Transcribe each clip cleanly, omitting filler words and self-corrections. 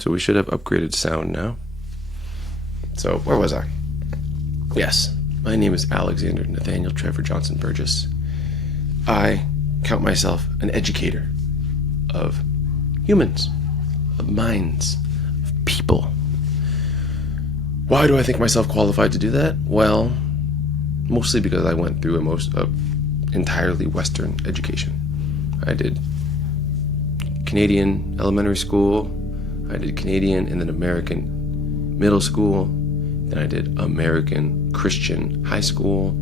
So we should have upgraded sound now. So where was I? Yes, my name is Alexander Nathaniel Trevor Johnson Burgess. I count myself an educator of humans, of minds, of people. Why do I think myself qualified to do that? Well, mostly because I went through entirely Western education. I did Canadian elementary school, I did Canadian and then American middle school, then I did American Christian high school,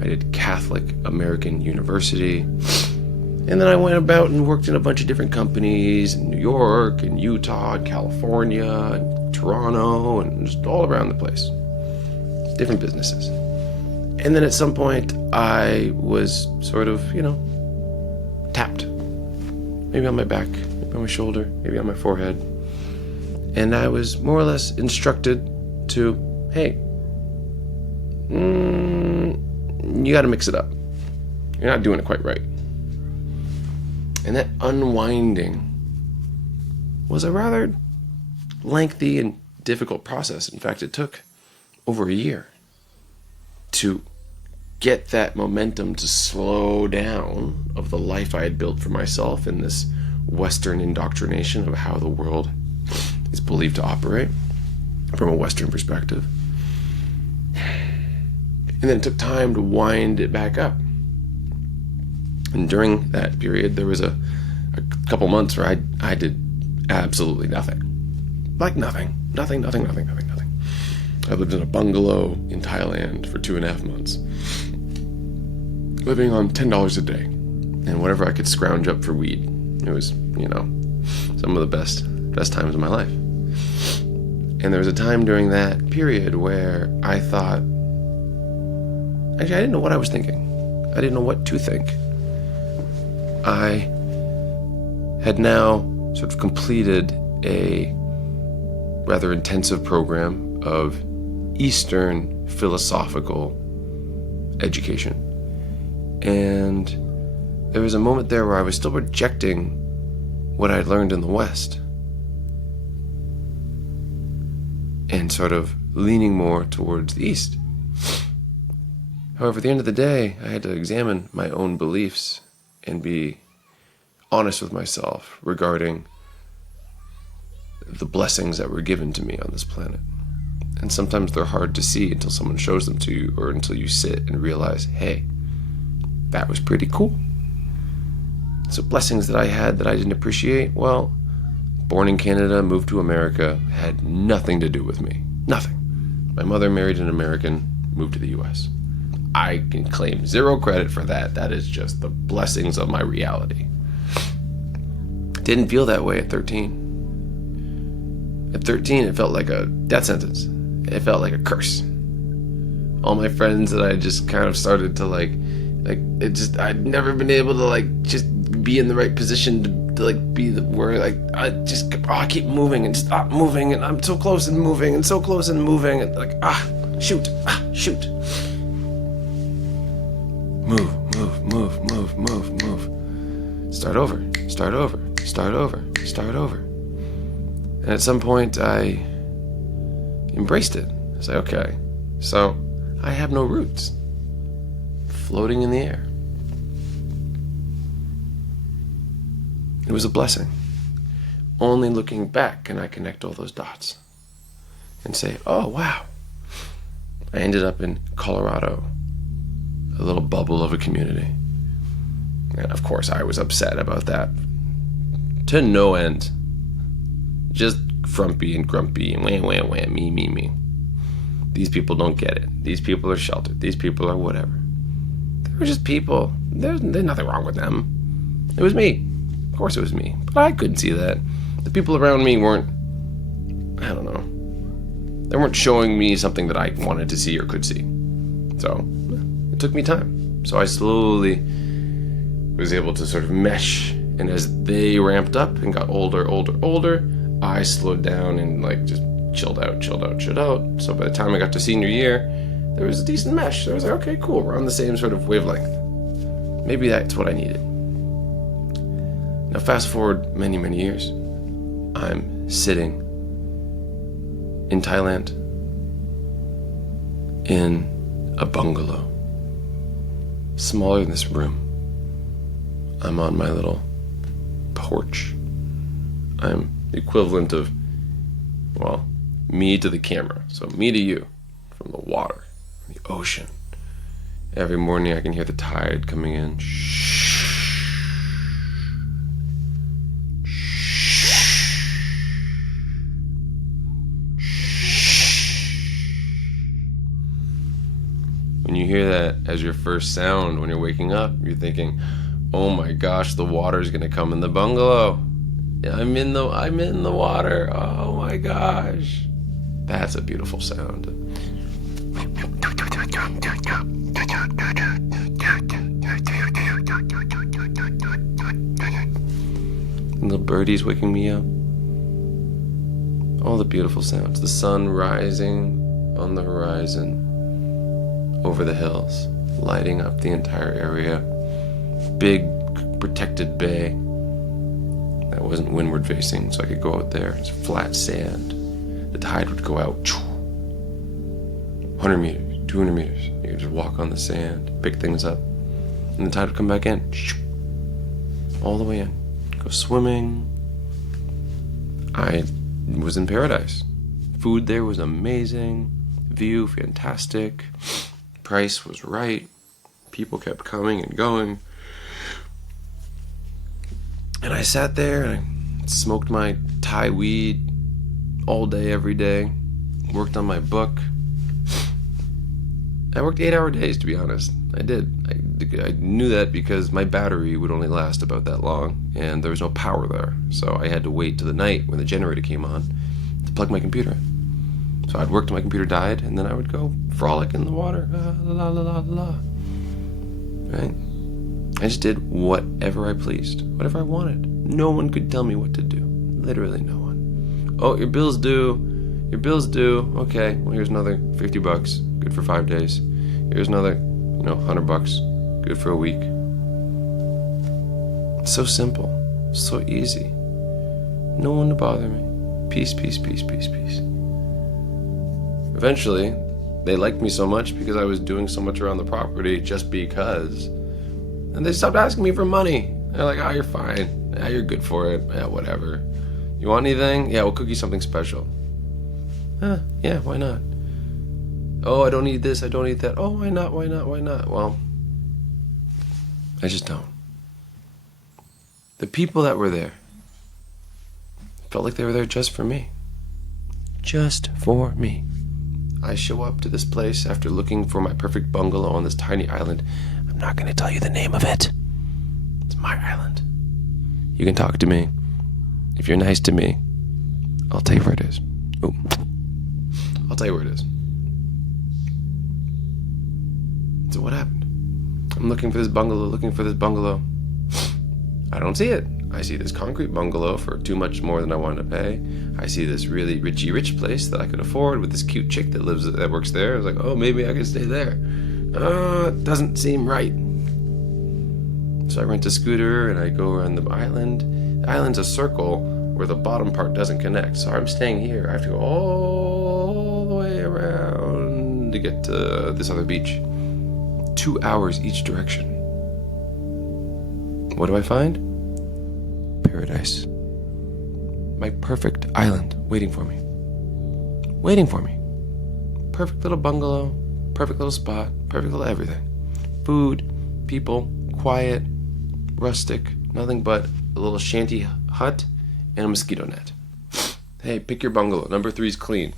I did Catholic American university, and then I went about and worked in a bunch of different companies in New York and Utah, California, and Toronto, and just all around the place. Different businesses. And then at some point I was sort of, tapped. Maybe on my back, maybe on my shoulder, maybe on my forehead. And I was more or less instructed to, hey, you got to mix it up. You're not doing it quite right. And that unwinding was a rather lengthy and difficult process. In fact, it took over a year to get that momentum to slow down of the life I had built for myself in this Western indoctrination of how the world is believed to operate from a Western perspective. And then it took time to wind it back up. And during that period, there was a couple months where I did absolutely nothing. Like nothing. Nothing. I lived in a bungalow in Thailand for 2.5 months, living on $10 a day and whatever I could scrounge up for weed. It was, some of the best times of my life. And there was a time during that period where I thought, actually, I didn't know what I was thinking. I didn't know what to think. I had now sort of completed a rather intensive program of Eastern philosophical education. And there was a moment there where I was still rejecting what I'd learned in the West and sort of leaning more towards the East. However, at the end of the day, I had to examine my own beliefs and be honest with myself regarding the blessings that were given to me on this planet. And sometimes they're hard to see until someone shows them to you, or until you sit and realize, hey, that was pretty cool. So blessings that I had that I didn't appreciate, well, born in Canada, moved to America, had nothing to do with me. Nothing. My mother married an American, moved to the US. I can claim zero credit for that. That is just the blessings of my reality. Didn't feel that way at 13. At 13, it felt like a death sentence. It felt like a curse. All my friends that I just kind of started to I'd never been able to just be in the right position to be where I keep moving and stop moving, and I'm so close and moving and so close and moving, and shoot. Move. Start over. And at some point, I embraced it. I was like, okay, so I have no roots, floating in the air. It was a blessing. Only looking back can I connect all those dots and say, oh, wow. I ended up in Colorado, a little bubble of a community. And of course, I was upset about that to no end. Just frumpy and grumpy and wham, me. These people don't get it. These people are sheltered. These people are whatever. They were just people. There's nothing wrong with them. It was me. Of course it was me. But I couldn't see that. The people around me weren't, I don't know. They weren't showing me something that I wanted to see or could see. So it took me time. So I slowly was able to sort of mesh. And as they ramped up and got older, I slowed down and just chilled out. So by the time I got to senior year, there was a decent mesh. I was like, okay, cool. We're on the same sort of wavelength. Maybe that's what I needed. Now fast forward many, many years. I'm sitting in Thailand, in a bungalow, smaller than this room. I'm on my little porch. I'm the equivalent of, well, me to the camera. So me to you, from the water, from the ocean. Every morning I can hear the tide coming in. When you hear that as your first sound when you're waking up, you're thinking, oh my gosh, the water's gonna come in the bungalow. I'm in the water. Oh my gosh. That's a beautiful sound. Little birdies waking me up. All the beautiful sounds. The sun rising on the horizon over the hills, lighting up the entire area. Big protected bay that wasn't windward facing, so I could go out there. It's flat sand. The tide would go out 100 meters, 200 meters. You could just walk on the sand, pick things up, and the tide would come back in, all the way in. Go swimming. I was in paradise. Food there was amazing. View fantastic. Price was right. People kept coming and going. And I sat there and I smoked my Thai weed all day, every day. Worked on my book. I worked 8-hour days, to be honest. I did. I knew that because my battery would only last about that long, and there was no power there. So I had to wait till the night when the generator came on to plug my computer in. So I'd work till my computer died, and then I would go frolic in the water. La, la, la, la, la. Right? I just did whatever I pleased, whatever I wanted. No one could tell me what to do. Literally no one. Oh, your bill's due. Your bill's due. Okay, well, here's another $50. Good for 5 days. Here's another, $100. Good for a week. So simple. So easy. No one to bother me. Peace, peace, peace, peace, peace. Eventually, they liked me so much because I was doing so much around the property just because. And they stopped asking me for money. They're like, oh, you're fine. Yeah, you're good for it. Yeah, whatever. You want anything? Yeah, we'll cook you something special. Yeah, why not? Oh, I don't need this, I don't need that. Oh, why not, why not, why not? Well, I just don't. The people that were there felt like they were there just for me. Just for me. I show up to this place after looking for my perfect bungalow on this tiny island. I'm not going to tell you the name of it. It's my island. You can talk to me. If you're nice to me, I'll tell you where it is. Ooh. I'll tell you where it is. So what happened? I'm looking for this bungalow. I don't see it. I see this concrete bungalow for too much more than I wanted to pay. I see this really rich place that I could afford with this cute chick that works there. I was like, oh, maybe I could stay there. It doesn't seem right. So I rent a scooter and I go around the island. The island's a circle where the bottom part doesn't connect. So I'm staying here. I have to go all the way around to get to this other beach. 2 hours each direction. What do I find? Paradise. My perfect island waiting for me. Perfect little bungalow, perfect little spot, perfect little everything. Food, people, quiet, rustic, nothing but a little shanty hut and a mosquito net. Hey, pick your bungalow. Number 3's clean.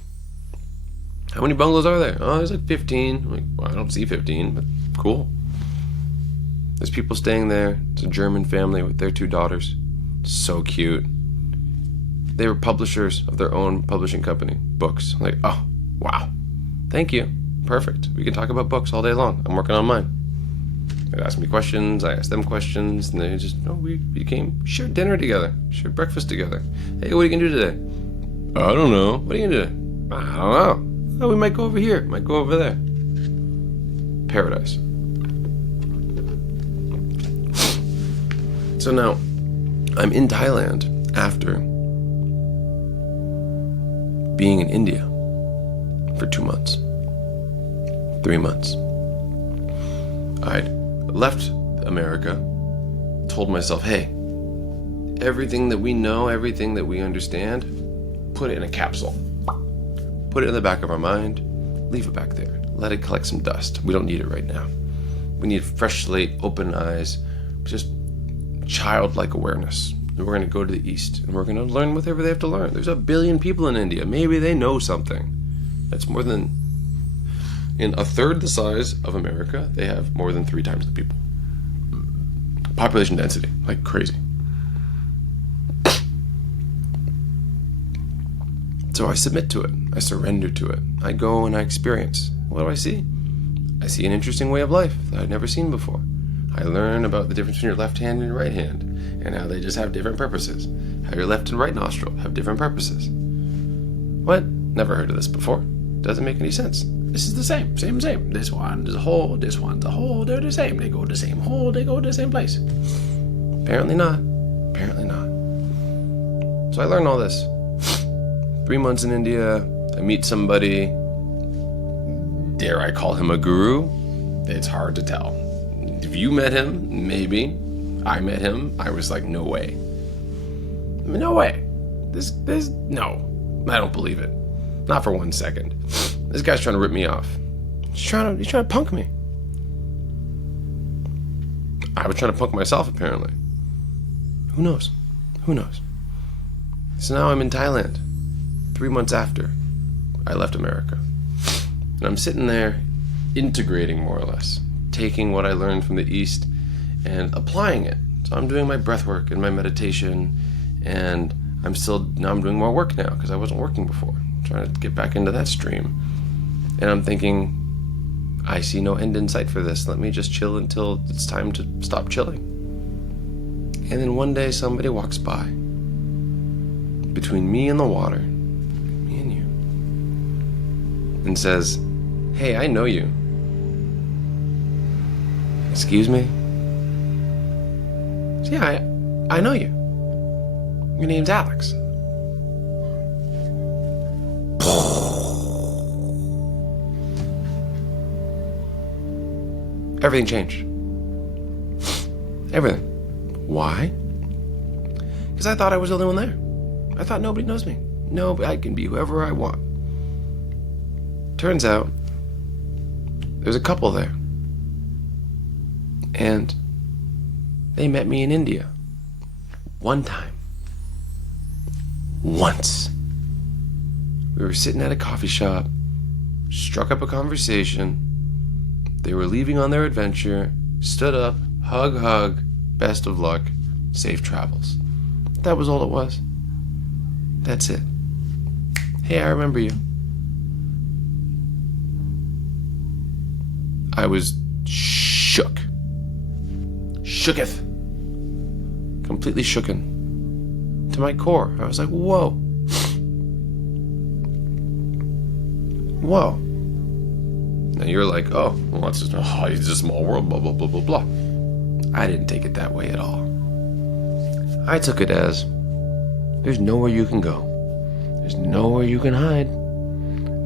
How many bungalows are there? Oh, there's like 15. I'm like, well, I don't see 15, but cool. There's people staying there. It's a German family with their 2 daughters. So cute. They were publishers of their own publishing company, books. I'm like, oh, wow. Thank you. Perfect. We can talk about books all day long. I'm working on mine. They'd ask me questions. I asked them questions. And they just, we shared dinner together. Shared breakfast together. Hey, what are you going to do today? I don't know. What are you going to do? I don't know. Oh, we might go over here. Might go over there. Paradise. So now, I'm in Thailand after being in India. for 2 months, 3 months. I'd left America, told myself, hey, everything that we know, everything that we understand, put it in a capsule. Put it in the back of our mind, leave it back there. Let it collect some dust. We don't need it right now. We need fresh slate, open eyes, just childlike awareness. And we're going to go to the East, and we're going to learn whatever they have to learn. There's 1 billion people in India. Maybe they know something. That's more than, in a third the size of America, they have more than 3 times the people. Population density, like crazy. So I submit to it. I surrender to it. I go and I experience. What do I see? I see an interesting way of life that I'd never seen before. I learn about the difference between your left hand and your right hand, and how they just have different purposes. How your left and right nostril have different purposes. What? Never heard of this before. Doesn't make any sense. This is the same. This one is a hole, this one's a hole, they're the same. They go to the same hole, they go to the same place. Apparently not. So I learn all this. 3 months in India, I meet somebody. Dare I call him a guru? It's hard to tell. If you met him, maybe. I met him. I was like, no way. No way. No. I don't believe it. Not for 1 second. This guy's trying to rip me off. He's trying to punk me. I was trying to punk myself, apparently. Who knows? So now I'm in Thailand. 3 months after I left America. And I'm sitting there integrating, more or less, taking what I learned from the East and applying it. So I'm doing my breath work and my meditation, and I'm doing more work now because I wasn't working before. I'm trying to get back into that stream. And I'm thinking, I see no end in sight for this. Let me just chill until it's time to stop chilling. And then one day somebody walks by between me and the water, me and you, and says, hey, I know you. Excuse me? Yeah, I know you. Your name's Alex. Everything changed. Everything. Why? Because I thought I was the only one there. I thought nobody knows me. No, I can be whoever I want. Turns out, there's a couple there. And they met me in India. One time. Once. We were sitting at a coffee shop, struck up a conversation. They were leaving on their adventure, stood up, hug, best of luck, safe travels. That was all it was. That's it. Hey, I remember you. I was shooketh. Completely shooken. To my core. I was like, whoa. Now you're like, oh, well, it's a small world, blah, blah, blah, blah, blah. I didn't take it that way at all. I took it as, there's nowhere you can go. There's nowhere you can hide.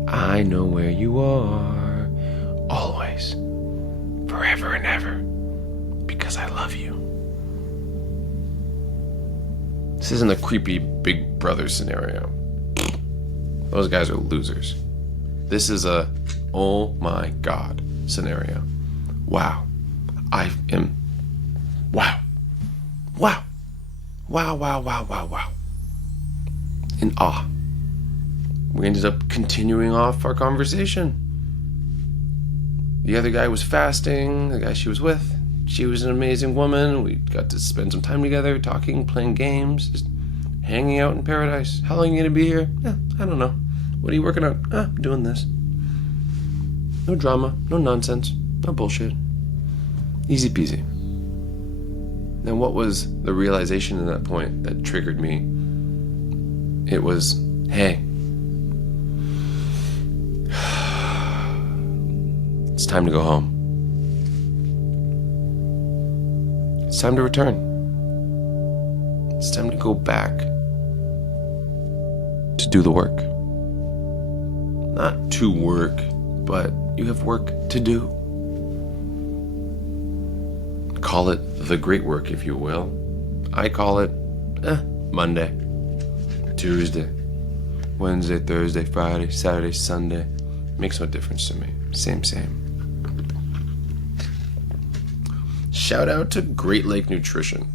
I know where you are. Always. Forever and ever. Because I love you. This isn't a creepy Big Brother scenario. Those guys are losers. This is a, oh my God scenario. Wow. I am, wow. In awe. We ended up continuing off our conversation. The other guy was fasting, the guy she was with. She was an amazing woman. We got to spend some time together, talking, playing games, just hanging out in paradise. How long are you going to be here? Yeah, I don't know. What are you working on? I'm doing this. No drama, no nonsense, no bullshit. Easy peasy. Now, what was the realization in that point that triggered me? It was, hey, it's time to go home. It's time to return. It's time to go back to do the work. not to work, but you have work to do. Call it the great work, if you will. I call it Monday, Tuesday, Wednesday, Thursday, Friday, Saturday, Sunday. Makes no difference to me. Same. Shout out to Great Lake Nutrition.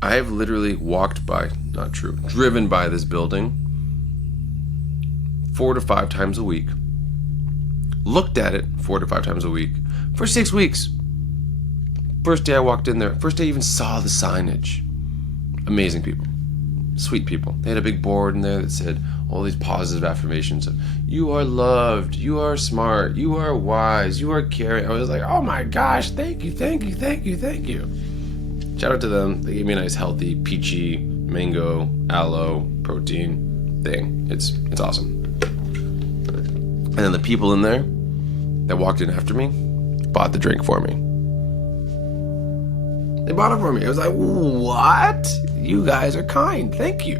I have literally walked by, not true, driven by this building 4 to 5 times a week. Looked at it 4 to 5 times a week for 6 weeks. First day I walked in there, first day I even saw the signage. Amazing people. Sweet people. They had a big board in there that said all these positive affirmations of, you are loved, you are smart, you are wise, you are caring. I was like, oh my gosh, thank you. Shout out to them. They gave me a nice healthy peachy mango aloe protein thing. It's awesome. And then the people in there that walked in after me bought the drink for me. They bought it for me. I was like, what? You guys are kind. Thank you.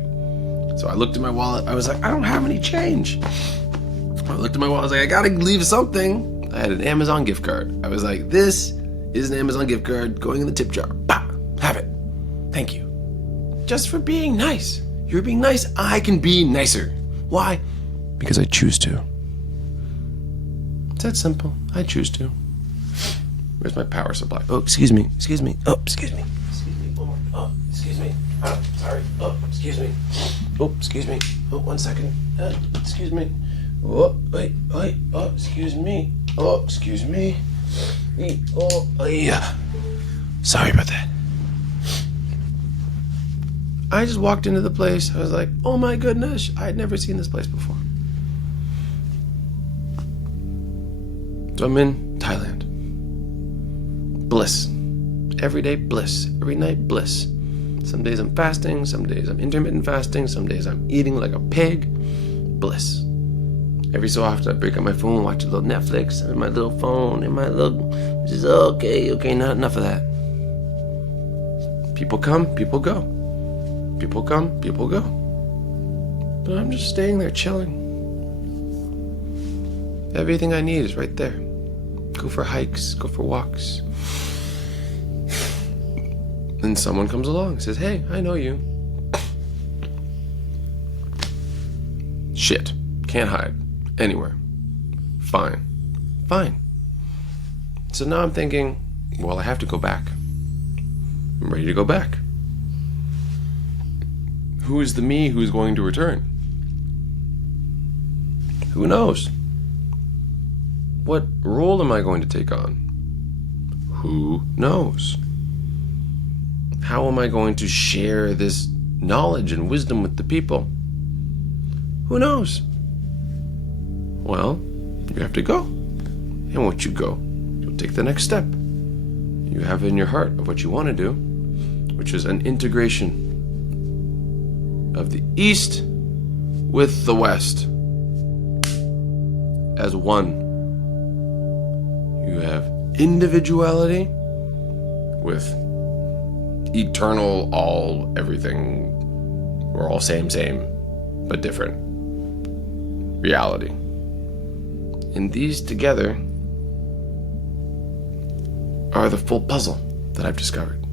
So I looked at my wallet. I was like, I don't have any change. I looked at my wallet. I was like, I gotta leave something. I had an Amazon gift card. I was like, this is an Amazon gift card going in the tip jar. Bah, have it. Thank you. Just for being nice. You're being nice. I can be nicer. Why? Because I choose to. It's that simple. I choose to. Where's my power supply? Oh, excuse me. Oh, excuse me. Oh, excuse me. Oh, excuse me. Oh, sorry. Oh, excuse me. Oh, excuse me. Oh, 1 second. Excuse me. Oh, wait. Oh, excuse me. Oh, excuse me. Oh, yeah. Sorry about that. I just walked into the place. I was like, oh my goodness. I had never seen this place before. So I'm in Thailand. Bliss. Everyday bliss. Every night bliss. Some days I'm fasting. Some days I'm intermittent fasting. Some days I'm eating like a pig. Bliss. Every so often I break out my phone, watch a little Netflix, and my little phone, and my little... Just, okay, not enough of that. People come, people go. People come, people go. But I'm just staying there chilling. Everything I need is right there. Go for hikes, go for walks. Then someone comes along and says, hey, I know you. Shit. Can't hide. Anywhere. Fine. So now I'm thinking, well, I have to go back. I'm ready to go back. Who is the me who is going to return? Who knows? What role am I going to take on? Who knows? How am I going to share this knowledge and wisdom with the people? Who knows? Well, you have to go. And once you go, you'll take the next step. You have in your heart of what you want to do, which is an integration of the East with the West as one. You have individuality with eternal, all, everything. We're all same, but different reality. And these together are the full puzzle that I've discovered.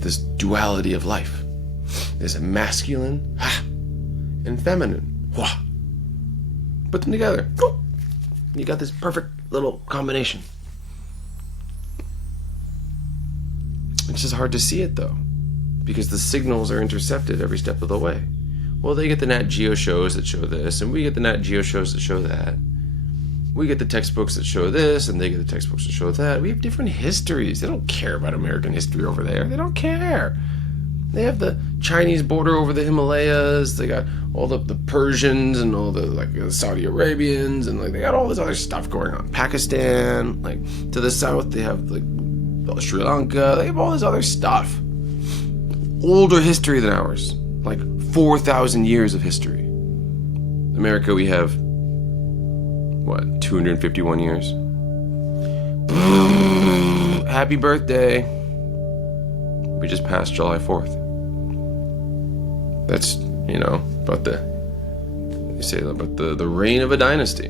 This duality of life. This masculine and feminine. Put them together. You got this perfect little combination. It's just hard to see it though, because the signals are intercepted every step of the way. Well, they get the Nat Geo shows that show this, and we get the Nat Geo shows that show that. We get the textbooks that show this, and they get the textbooks that show that. We have different histories. They don't care about American history over there. They don't care. They have the Chinese border over the Himalayas. They got all the Persians and all the Saudi Arabians, and they got all this other stuff going on. Pakistan, to the south, they have Sri Lanka. They have all this other stuff. Older history than ours, 4,000 years of history. America, we have 251 years. Happy birthday. We just passed July 4th. That's, about the say about the reign of a dynasty.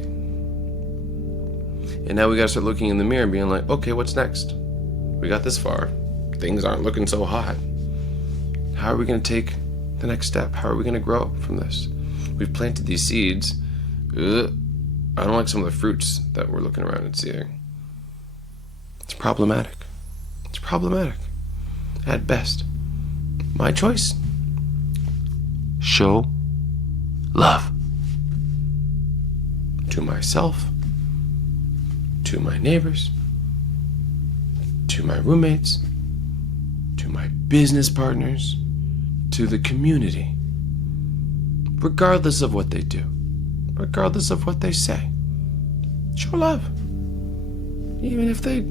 And now we got to start looking in the mirror and being like, okay, what's next? We got this far. Things aren't looking so hot. How are we going to take the next step? How are we going to grow from this? We've planted these seeds. I don't like some of the fruits that we're looking around and seeing. It's problematic. It's problematic. At best. My choice. Show love. To myself. To my neighbors. To my roommates. To my business partners. To the community. Regardless of what they do. Regardless of what they say. Show love. Even if they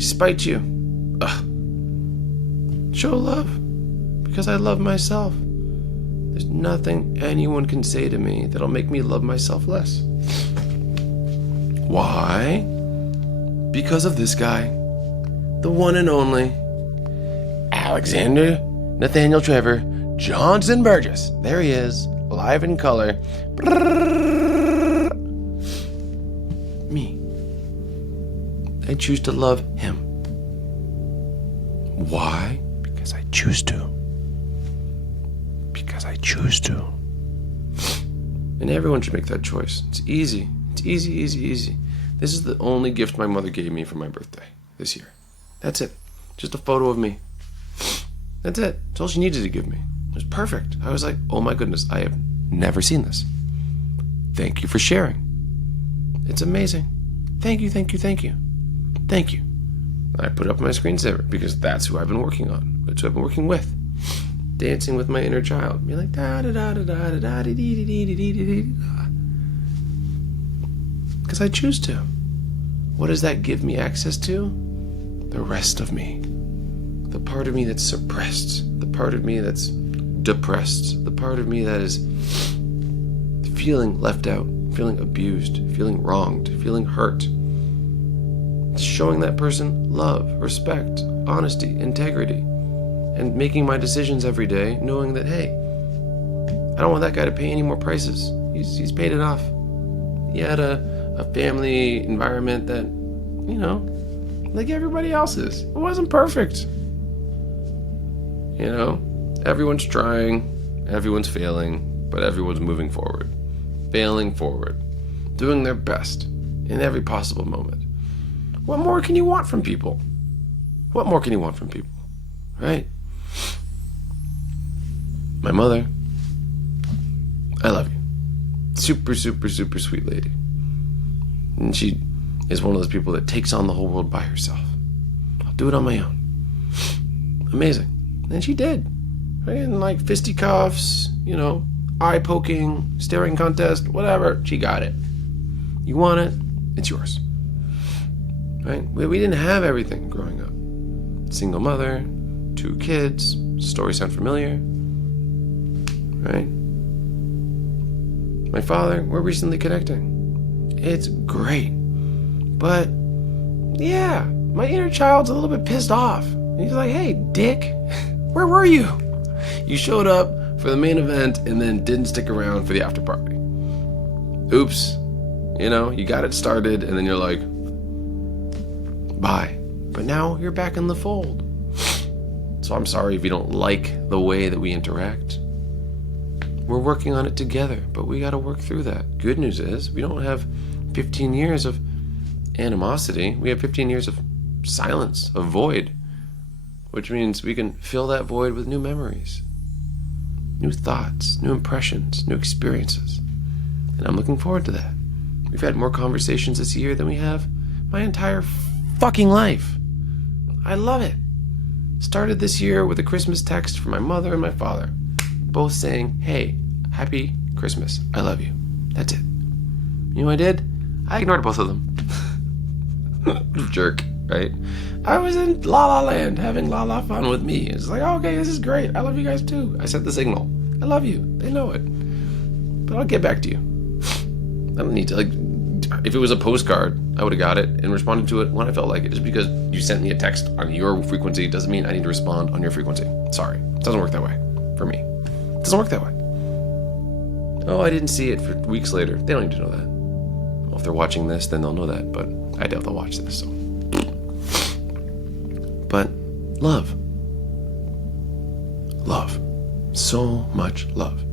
spite you. Show love. Because I love myself. There's nothing anyone can say to me that'll make me love myself less. Why? Because of this guy. The one and only Alexander Nathaniel Trevor Johnson Burgess. There he is. Live in color. Me. I choose to love him. Why? Because I choose to. Because I choose to. And everyone should make that choice. It's easy. It's easy, easy, easy. This is the only gift my mother gave me for my birthday this year. That's it. Just a photo of me. That's it. That's all she needed to give me. It was perfect. I was like, oh my goodness, I have never seen this. Thank you for sharing. It's amazing. Thank you, thank you, thank you. Thank you. I put up my screensaver because that's who I've been working on. That's who I've been working with. Dancing with my inner child. Be like, da da da da da da da dee dee dee dee dee dee da. Because I choose to. What does that give me access to? The rest of me. The part of me that's suppressed. The part of me that's depressed. The part of me that is feeling left out, feeling abused, feeling wronged, feeling hurt. Showing that person love, respect, honesty, integrity, and making my decisions every day, knowing that, hey, I don't want that guy to pay any more prices. He's paid it off. He had a family environment that, you know, like everybody else's. It wasn't perfect. You know, everyone's trying, everyone's failing, but everyone's moving forward, failing forward, doing their best in every possible moment. What more can you want from people? What more can you want from people? Right? My mother, I love you. Super, super, super sweet lady. And she is one of those people that takes on the whole world by herself. I'll do it on my own. Amazing. And she did. Right? And like fisticuffs, you know, eye poking, staring contest, whatever. She got it. You want it, it's yours. Right? We didn't have everything growing up. Single mother, 2 kids. Stories sound familiar. Right? My father, we're recently connecting. It's great. But, yeah, my inner child's a little bit pissed off. He's like, hey, dick, where were you? You showed up for the main event and then didn't stick around for the after party. Oops. You know, you got it started and then you're like, bye. But now you're back in the fold. So I'm sorry if you don't like the way that we interact. We're working on it together, but we got to work through that. Good news is we don't have 15 years of animosity. We have 15 years of silence, of void, which means we can fill that void with new memories, new thoughts, new impressions, new experiences. And I'm looking forward to that. We've had more conversations this year than we have my entire fucking life. I love it. Started this year with a Christmas text from my mother and my father, both saying, hey, happy Christmas. I love you. That's it. You know what I did? I ignored both of them. Jerk, right? I was in La La Land having La La fun with me. It's like, oh, okay, this is great. I love you guys too. I sent the signal. I love you. They know it. But I'll get back to you. I don't need to, like, if it was a postcard, I would have got it and responded to it when I felt like it. Just because you sent me a text on your frequency doesn't mean I need to respond on your frequency. Sorry. It doesn't work that way for me. It doesn't work that way. Oh, I didn't see it for weeks later. They don't need to know that. Well, if they're watching this, then they'll know that, but I doubt they'll watch this, so. But love. Love. So much love.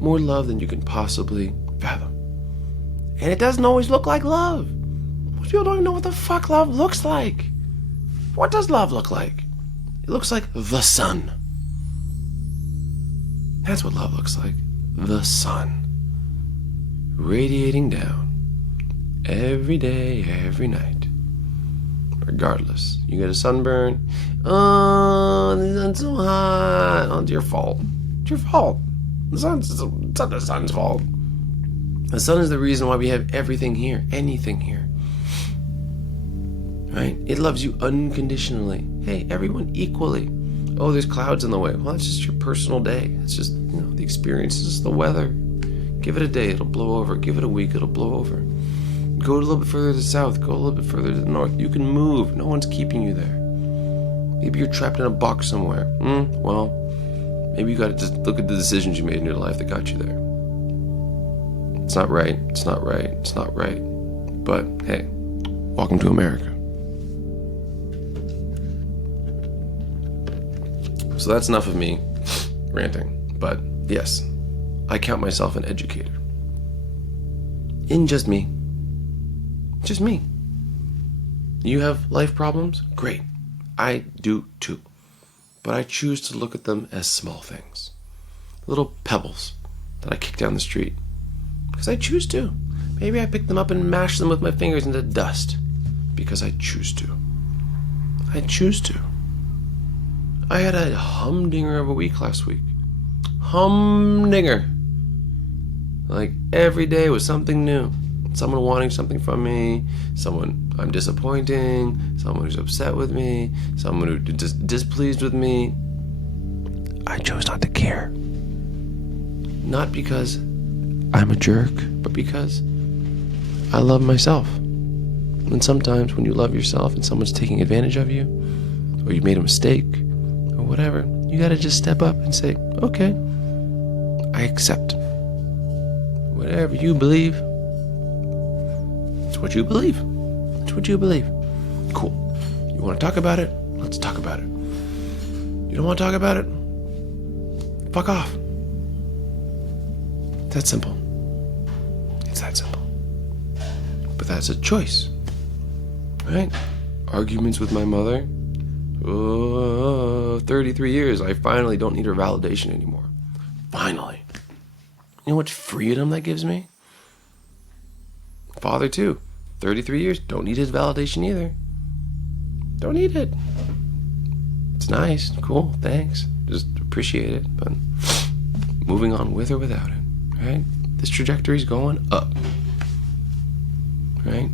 More love than you can possibly fathom. And it doesn't always look like love. Most people don't even know what the fuck love looks like. What does love look like? It looks like the sun. That's what love looks like. The sun. Radiating down. Every day, every night. Regardless. You get a sunburn. Oh, the sun's so hot. Oh, it's your fault. It's your fault. It's not the sun's fault. The sun is the reason why we have everything here. Anything here. Right? It loves you unconditionally. Hey, everyone equally. Oh, there's clouds in the way. Well, that's just your personal day. It's just, the experience is the weather. Give it a day, it'll blow over. Give it a week, it'll blow over. Go a little bit further to the south. Go a little bit further to the north. You can move. No one's keeping you there. Maybe you're trapped in a box somewhere. Well, maybe you got to just look at the decisions you made in your life that got you there. It's not right. It's not right. It's not right. But hey, welcome to America. So that's enough of me ranting. But yes, I count myself an educator. In just me. Just me. You have life problems? Great. I do too. But I choose to look at them as small things. Little pebbles that I kick down the street. Because I choose to. Maybe I pick them up and mash them with my fingers into dust. Because I choose to. I choose to. I had a humdinger of a week last week. Humdinger. Like every day was something new. Someone wanting something from me, someone I'm disappointing, someone who's upset with me, someone who's displeased with me. I chose not to care. Not because I'm a jerk, but because I love myself. And sometimes when you love yourself and someone's taking advantage of you, or you made a mistake, or whatever, you gotta just step up and say, okay, I accept. Whatever you believe, it's what you believe. It's what you believe. Cool. You want to talk about it? Let's talk about it. You don't want to talk about it? Fuck off. It's that simple. It's that simple. But that's a choice. Right? Arguments with my mother. 33 years. I finally don't need her validation anymore. Finally. You know what freedom that gives me? Father too. 33 years. Don't need his validation either. Don't need it. It's nice. Cool. Thanks. Just appreciate it. But moving on with or without it. Right? This trajectory's going up. Right?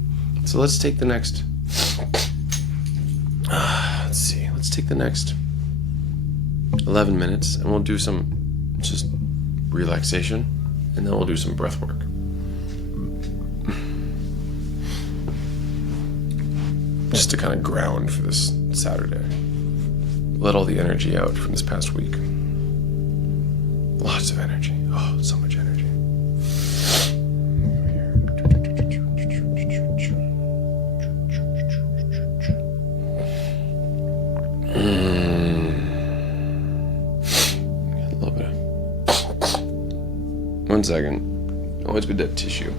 So let's take the next... let's see. Let's take the next 11 minutes and we'll do some just relaxation and then we'll do some breath work. Just to kind of ground for this Saturday. Let all the energy out from this past week. Lots of energy. Oh, so much energy. A little bit. 1 second. Always good to have tissue.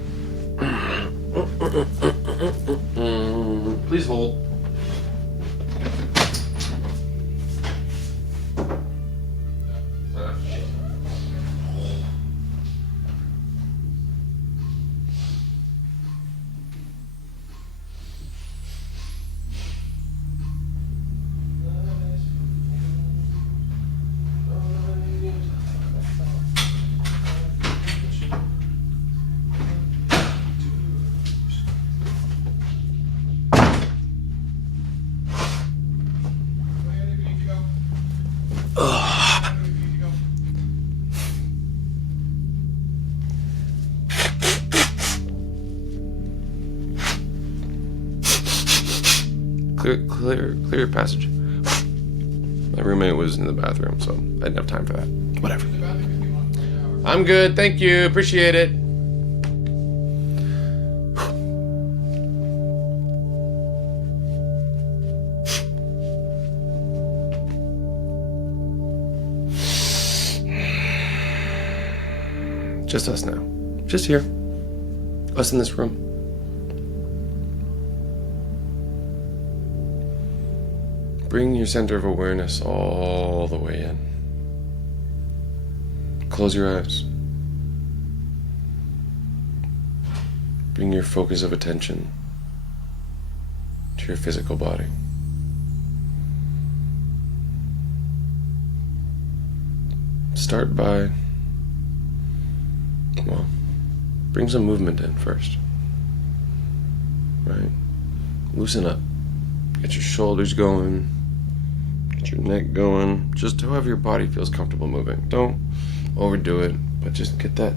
Please hold. Clear your passage. My roommate was in the bathroom, so I didn't have time for that. Whatever. I'm good, thank you, appreciate it. Just us now. Just here. Us in this room. Bring your center of awareness all the way in. Close your eyes. Bring your focus of attention to your physical body. Start by, bring some movement in first. Right? Loosen up. Get your shoulders going. Get your neck going. Just however your body feels comfortable moving. Don't overdo it, but just get that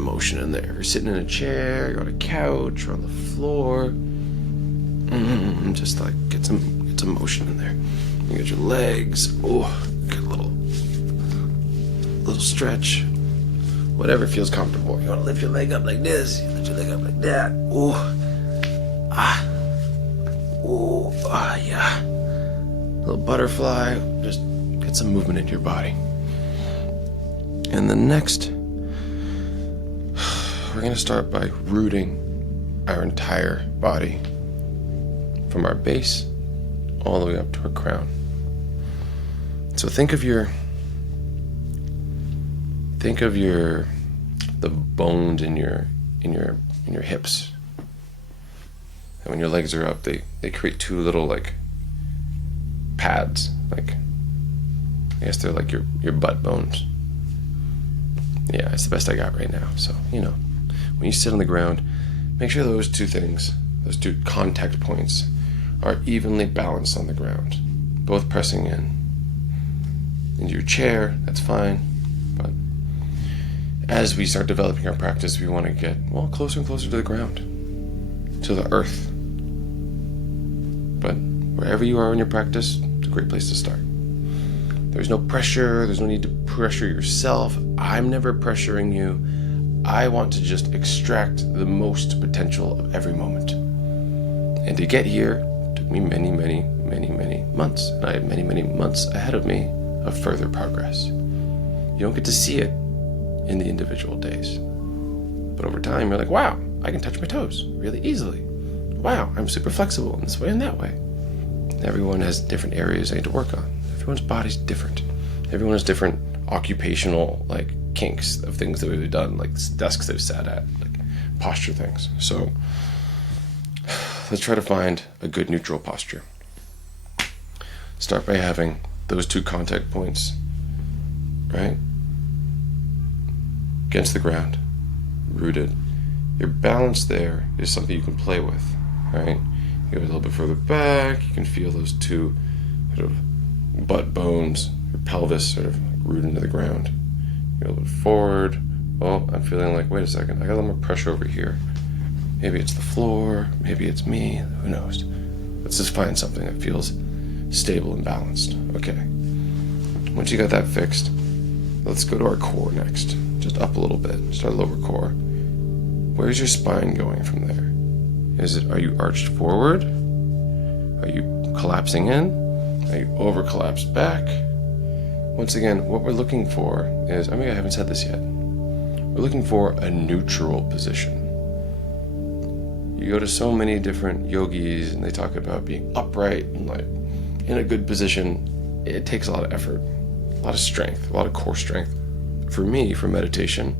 motion in there. If you're sitting in a chair, you're on a couch, or on the floor, just like get some motion in there. You get your legs. Get a little stretch. Whatever feels comfortable. You want to lift your leg up like this. You lift your leg up like that. Yeah. Little butterfly. Just get some movement into your body. And then next, we're going to start by rooting our entire body from our base all the way up to our crown. So think of the bones in your hips. And when your legs are up, they create two little like pads, like I guess they're like your butt bones. Yeah, it's the best I got right now. So, when you sit on the ground, make sure those two things, those two contact points, are evenly balanced on the ground. Both pressing in. Into your chair, that's fine. But as we start developing our practice, we want to get, closer and closer to the ground, to the earth. But wherever you are in your practice, it's a great place to start. There's no pressure. There's no need to pressure yourself. I'm never pressuring you. I want to just extract the most potential of every moment. And to get here took me many, many, many, many months. And I have many, many months ahead of me of further progress. You don't get to see it in the individual days. But over time, you're like, wow, I can touch my toes really easily. Wow, I'm super flexible in this way and that way. Everyone has different areas they need to work on. Everyone's body's different. Everyone has different occupational kinks of things that we've done, like desks they've sat at, like posture things. So let's try to find a good neutral posture. Start by having those two contact points, right? Against the ground, rooted. Your balance there is something you can play with, right? You go a little bit further back, you can feel those two sort of butt bones, your pelvis sort of rooted into the ground. You go a little bit forward. I'm feeling like, wait a second, I got a little more pressure over here. Maybe it's the floor, maybe it's me, who knows? Let's just find something that feels stable and balanced. Okay. Once you got that fixed, let's go to our core next. Just up a little bit, just our lower core. Where's your spine going from there? Are you arched forward? Are you collapsing in? Are you over-collapsed back? Once again, what we're looking for is, I haven't said this yet. We're looking for a neutral position. You go to so many different yogis and they talk about being upright and in a good position. It takes a lot of effort, a lot of strength, a lot of core strength. For me, for meditation,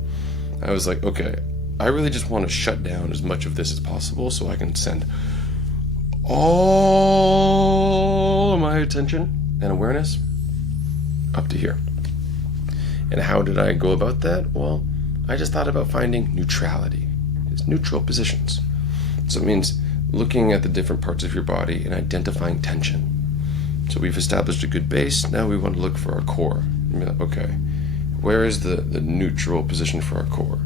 I was like, okay, I really just want to shut down as much of this as possible so I can send all of my attention and awareness up to here. And how did I go about that? Well, I just thought about finding neutrality. It's neutral positions. So it means looking at the different parts of your body and identifying tension. So we've established a good base. Now we want to look for our core. Okay, where is the neutral position for our core?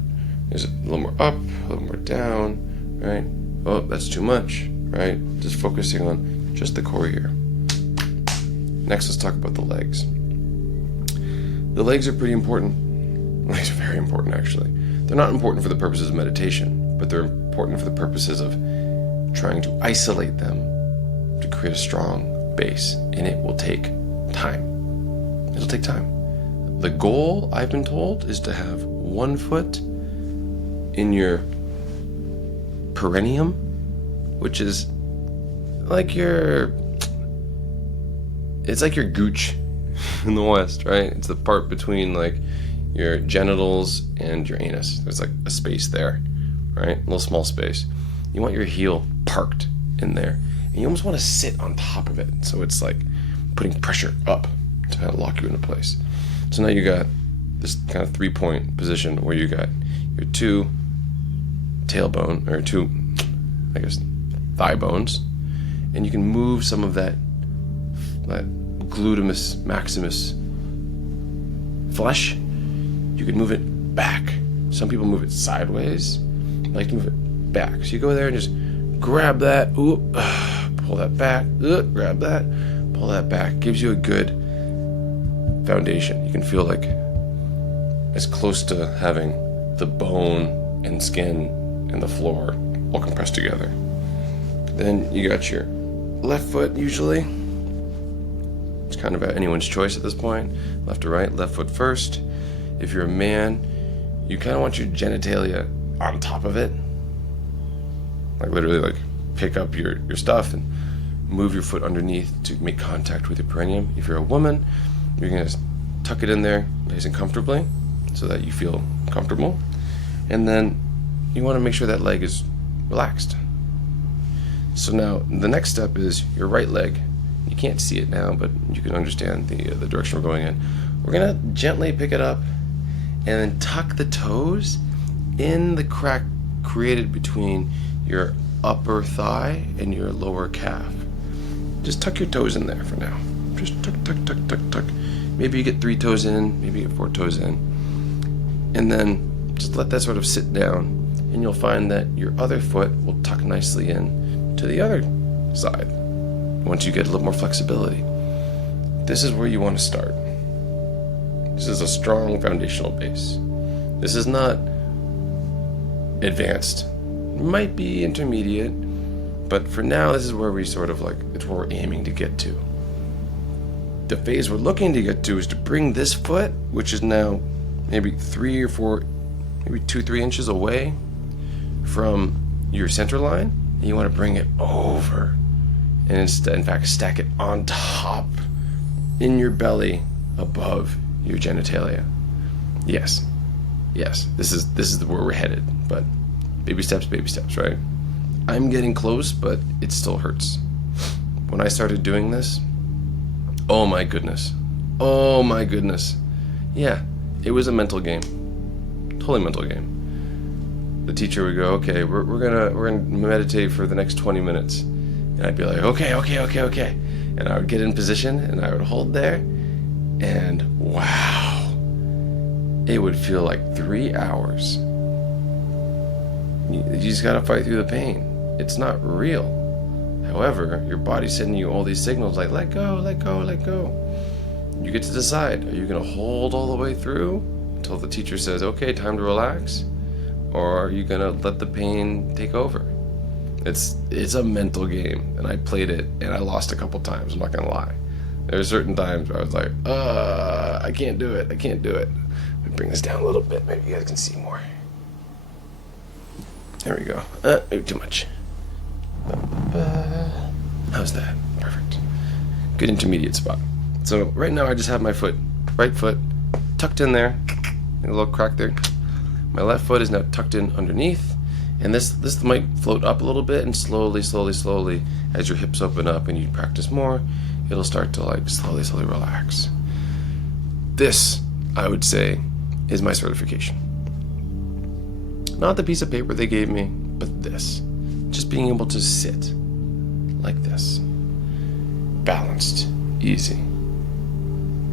Is it a little more up, a little more down, right? Oh, that's too much, right? Just focusing on just the core here. Next, let's talk about the legs. The legs are pretty important. These are very important, actually. They're not important for the purposes of meditation, but they're important for the purposes of trying to isolate them to create a strong base, and it will take time. It'll take time. The goal, I've been told, is to have one foot in your perineum, which is like it's like your gooch in the West, right? It's the part between like your genitals and your anus. There's like a space there, right? A little small space. You want your heel parked in there, and you almost want to sit on top of it, so it's like putting pressure up to kind of lock you into place. So now you got this kind of 3-point position where you got your two tailbone, or two, I guess, thigh bones, and you can move some of that glutamus maximus flesh. You can move it back. Some people move it sideways. I like to move it back. So you go there and just grab that, pull that back, grab that, pull that back. Gives you a good foundation. You can feel like as close to having the bone and skin and the floor all compressed together. Then you got your left foot usually. It's kind of anyone's choice at this point. Left or right, left foot first. If you're a man, you kind of want your genitalia on top of it. Like literally like pick up your stuff and move your foot underneath to make contact with your perineum. If you're a woman, you're going to tuck it in there nice and comfortably so that you feel comfortable. And then you want to make sure that leg is relaxed. So now the next step is your right leg. You can't see it now, but you can understand the direction we're going in. We're going to gently pick it up and then tuck the toes in the crack created between your upper thigh and your lower calf. Just tuck your toes in there for now. Just tuck, tuck, tuck, tuck, tuck. Maybe you get 3 toes in, maybe you get 4 toes in. And then just let that sort of sit down, and you'll find that your other foot will tuck nicely in to the other side once you get a little more flexibility. This is where you want to start. This is a strong foundational base. This is not advanced. It might be intermediate, but for now, this is where we sort of like, it's where we're aiming to get to. The phase we're looking to get to is to bring this foot, which is now maybe 3 or 4, maybe 2-3 inches away from your center line, and you want to bring it over, and instead, in fact, stack it on top in your belly above your genitalia. Yes, this is where we're headed, but baby steps, right? I'm getting close, but it still hurts. When I started doing this, oh my goodness. Yeah, it was a mental game. Totally mental game. The teacher would go, okay, we're gonna meditate for the next 20 minutes. And I'd be like, okay. And I would get in position and I would hold there, and wow, it would feel like 3 hours. You just gotta fight through the pain. It's not real. However, your body's sending you all these signals like, let go. You get to decide, are you going to hold all the way through until the teacher says, okay, time to relax? Or are you going to let the pain take over? It's a mental game, and I played it, and I lost a couple times, I'm not going to lie. There are certain times where I was like, I can't do it. Let me bring this down a little bit, maybe you guys can see more. There we go. Maybe too much. How's that? Perfect. Good intermediate spot. So right now I just have my right foot tucked in there, a little crack there. My left foot is now tucked in underneath, and this might float up a little bit, and slowly, as your hips open up and you practice more, it'll start to like slowly relax. This, I would say, is my certification. Not the piece of paper they gave me, but this. Just being able to sit like this. Balanced. Easy.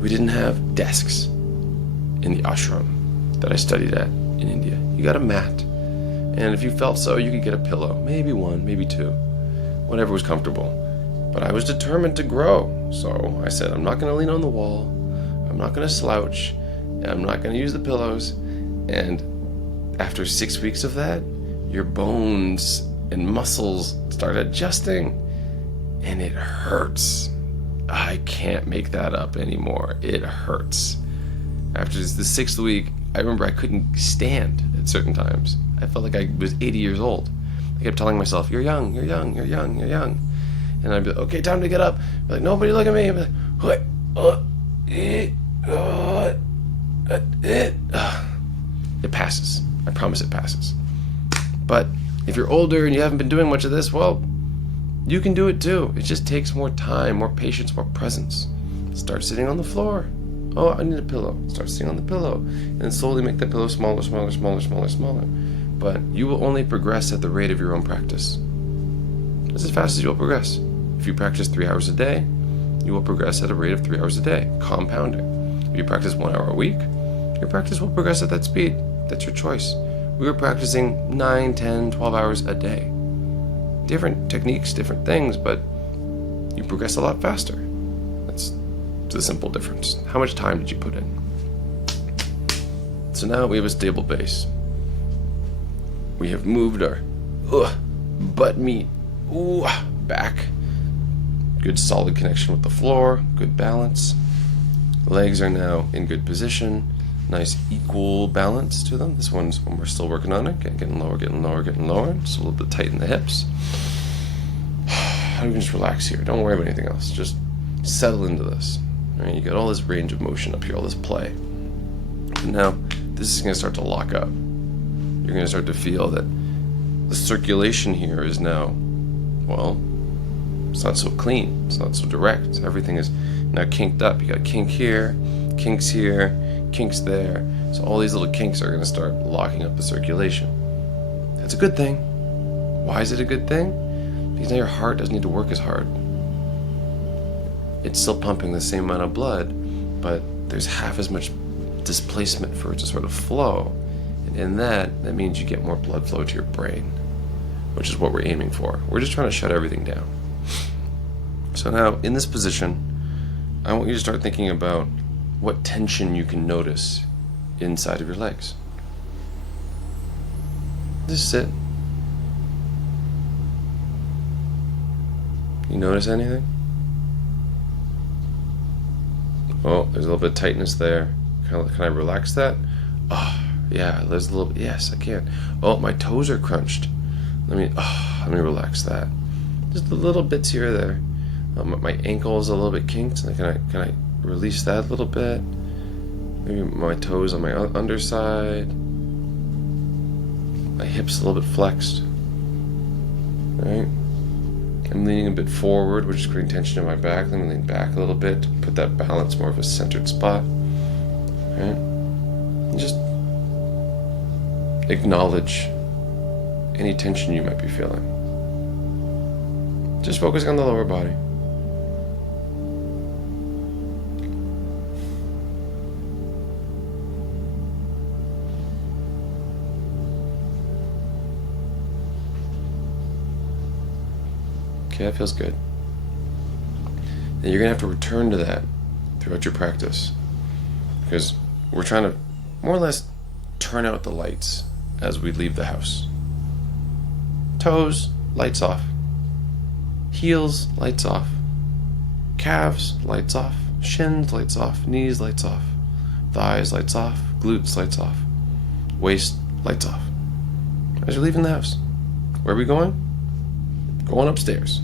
We didn't have desks in the ashram that I studied at in India. You got a mat. And if you felt so, you could get a pillow. Maybe 1, maybe 2. Whatever was comfortable. But I was determined to grow. So I said, I'm not going to lean on the wall. I'm not going to slouch. I'm not going to use the pillows. And after 6 weeks of that, your bones and muscles start adjusting, and it hurts. I can't make that up anymore. It hurts. After the 6th week, I remember I couldn't stand at certain times. I felt like I was 80 years old. I kept telling myself, you're young, you're young, you're young, you're young. And I'd be like, okay, time to get up. I'd be like, nobody look at me. I'd be like, it passes. I promise it passes. But if you're older and you haven't been doing much of this, well, you can do it too. It just takes more time, more patience, more presence. Start sitting on the floor. Oh, I need a pillow. Start sitting on the pillow. And then slowly make that pillow smaller, smaller, smaller, smaller, smaller. But you will only progress at the rate of your own practice. That's as fast as you'll progress. If you practice 3 hours a day, you will progress at a rate of 3 hours a day, compounding. If you practice 1 hour a week, your practice will progress at that speed. That's your choice. We were practicing 9, 10, 12 hours a day. Different techniques, different things, but you progress a lot faster. That's the simple difference. How much time did you put in? So now we have a stable base. We have moved our butt meat back. Good solid connection with the floor, good balance. Legs are now in good position. Nice equal balance to them. This one's when we're still working on it. Getting lower, getting lower, getting lower. Just a little bit tight in the hips. You can just relax here. Don't worry about anything else. Just settle into this. All right, you got all this range of motion up here, all this play. And now this is going to start to lock up. You're going to start to feel that the circulation here is now, well, it's not so clean. It's not so direct. Everything is now kinked up. You got kink here, kinks there. So all these little kinks are going to start locking up the circulation. That's a good thing. Why is it a good thing? Because now your heart doesn't need to work as hard. It's still pumping the same amount of blood, but there's half as much displacement for it to sort of flow. And in that means you get more blood flow to your brain, which is what we're aiming for. We're just trying to shut everything down. So now, in this position, I want you to start thinking about what tension you can notice inside of your legs. Just sit. You notice anything? Oh, there's a little bit of tightness there. Can I relax that? Oh, yeah, there's a little bit. Yes, I can. Oh, my toes are crunched. Let me relax that. Just the little bits here or there. My ankle is a little bit kinked. Can I release that a little bit? Maybe my toes on my underside. My hips a little bit flexed. Right? I'm leaning a bit forward, which is creating tension in my back. Let me lean back a little bit to put that balance more of a centered spot. Right? And just acknowledge any tension you might be feeling. Just focusing on the lower body. Okay, that feels good. And you're going to have to return to that throughout your practice, because we're trying to more or less turn out the lights as we leave the house. Toes, lights off. Heels, lights off. Calves, lights off. Shins, lights off. Knees, lights off. Thighs, lights off. Glutes, lights off. Waist, lights off. As you're leaving the house. Where are we going? Going upstairs.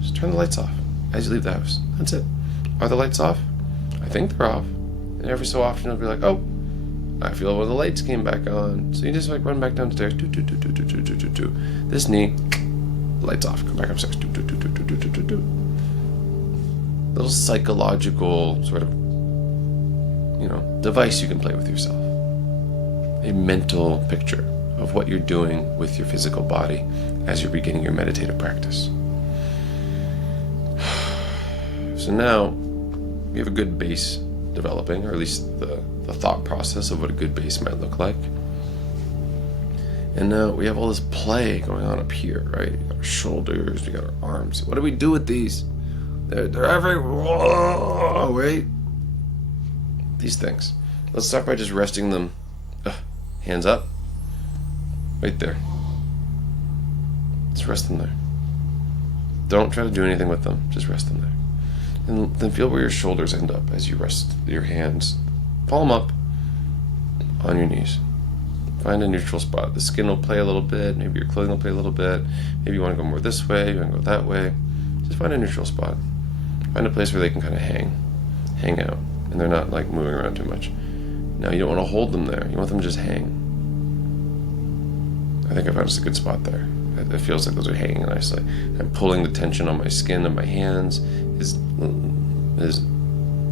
Just turn the lights off as you leave the house. That's it. Are the lights off? I think they're off. And every so often you'll be like, oh, I feel where the lights came back on. So you just run back downstairs. This knee, lights off. Come back upstairs. Little psychological sort of, device you can play with yourself. A mental picture of what you're doing with your physical body as you're beginning your meditative practice. So now we have a good base developing, or at least the thought process of what a good base might look like. And now we have all this play going on up here, right? We got our shoulders, we got our arms. What do we do with these? They're everywhere, right? These things. Let's start by just resting them Hands up. Right there. Just rest them there. Don't try to do anything with them. Just rest them there. And then feel where your shoulders end up as you rest your hands. Palm up on your knees. Find a neutral spot. The skin will play a little bit. Maybe your clothing will play a little bit. Maybe you want to go more this way. You want to go that way. Just find a neutral spot. Find a place where they can kind of hang out. And they're not like moving around too much. Now, you don't want to hold them there. You want them to just hang. I think I found just a good spot there. It feels like those are hanging nicely. I'm pulling the tension on my skin and my hands is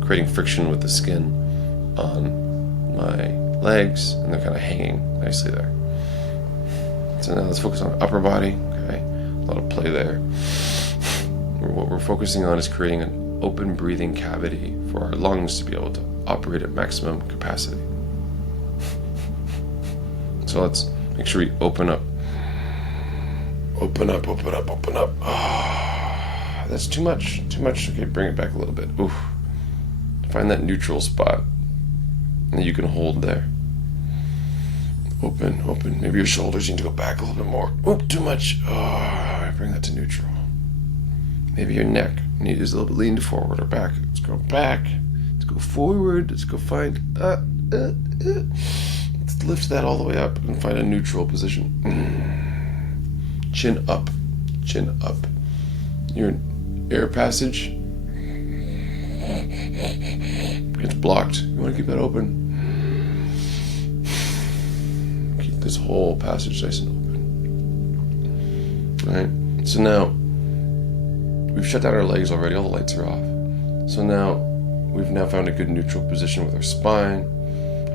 creating friction with the skin on my legs, and they're kind of hanging nicely there. So now let's focus on upper body. Okay, a lot of play there. What we're focusing on is creating an open breathing cavity for our lungs to be able to operate at maximum capacity. So let's make sure we open up. Open up. Oh, that's too much. Okay, bring it back a little bit. Oof. Find that neutral spot that you can hold there. Open. Maybe your shoulders need to go back a little bit more. Oop, too much. Oh, bring that to neutral. Maybe your neck needs a little bit leaned forward or back. Let's go back. Let's go forward. Let's go find. Let's lift that all the way up and find a neutral position. Chin up. Your air passage gets blocked. You want to keep that open. Keep this whole passage nice and open. Right? So now, we've shut down our legs already. All the lights are off. So now, we've now found a good neutral position with our spine.